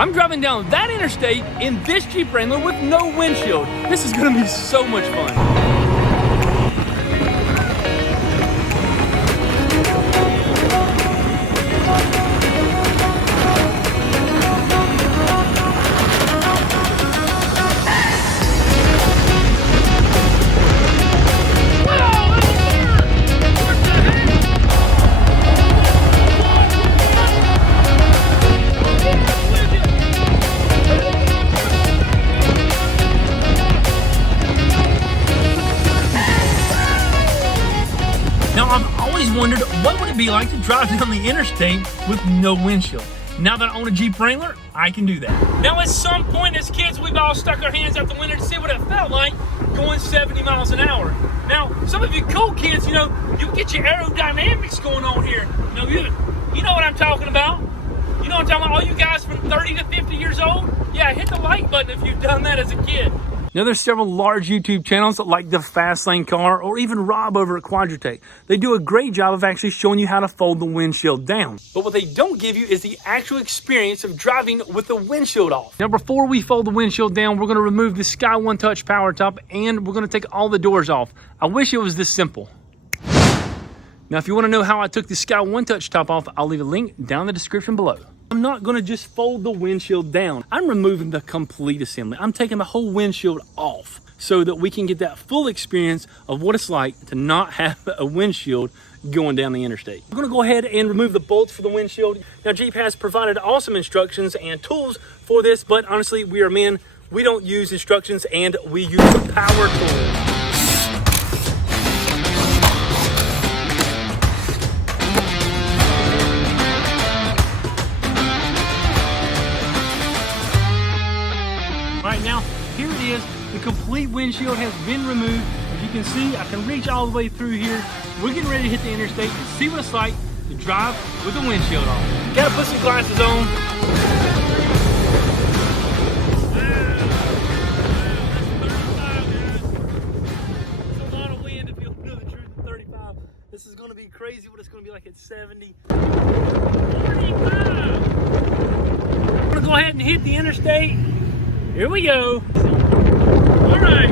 I'm driving down that interstate in this Jeep Wrangler with no windshield. This is gonna be so much fun. Now, I've always wondered what would it be like to drive down the interstate with no windshield. Now that I own a Jeep Wrangler, I can do that. Now, at some point as kids, we've all stuck our hands out the window to see what it felt like going 70 miles an hour. Now, some of you cool kids, you get your aerodynamics going on here. You know what I'm talking about. You know what I'm talking about? All you guys from 30 to 50 years old, yeah, hit the like button if you've done that as a kid. Now, there's several large YouTube channels like the Fast Lane Car or even Rob over at Quadratech. They do a great job of actually showing you how to fold the windshield down. But what they don't give you is the actual experience of driving with the windshield off. Now, before we fold the windshield down, we're gonna remove the Sky One Touch power top and we're gonna take all the doors off. I wish it was this simple. Now, if you wanna know how I took the Sky One Touch top off, I'll leave a link down in the description below. I'm not gonna just fold the windshield down. I'm removing the complete assembly. I'm taking the whole windshield off so that we can get that full experience of what it's like to not have a windshield going down the interstate. I'm gonna go ahead and remove the bolts for the windshield. Now, Jeep has provided awesome instructions and tools for this, but honestly, we are men. We don't use instructions and we use the power tools. Right now, here it is. The complete windshield has been removed. As you can see, I can reach all the way through here. We're getting ready to hit the interstate and see what it's like to drive with the windshield on. Gotta put some glasses on. That's a lot of wind if you know the truth at 35. This is gonna be crazy what it's gonna be like at 70. 45! I'm gonna go ahead and hit the interstate. Here we go. All right.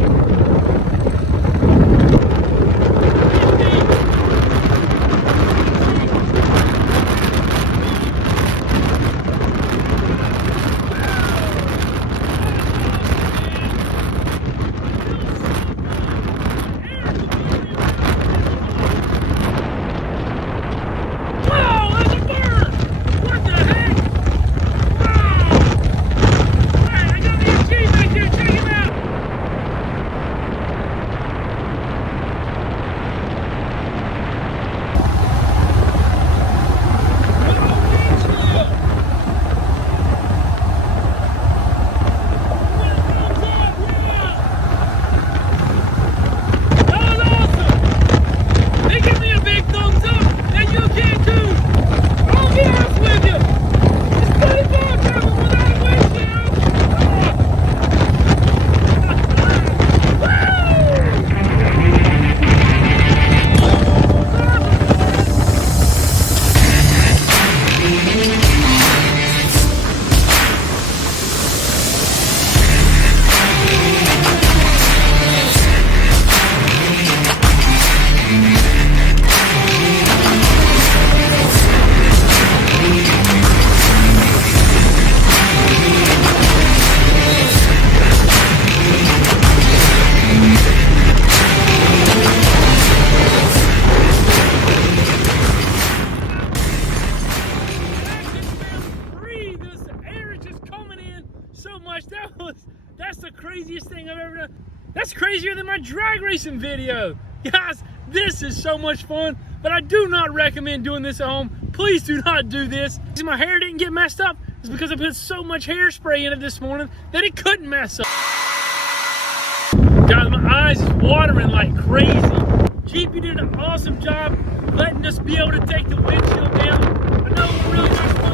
That's the craziest thing I've ever done. That's crazier than my drag racing video. Guys, this is so much fun, but I do not recommend doing this at home. Please do not do this. My hair didn't get messed up is because I put so much hairspray in it this morning that it couldn't mess up. Guys, my eyes is watering like crazy. Jeep, you did an awesome job letting us be able to take the windshield down. I know we're really not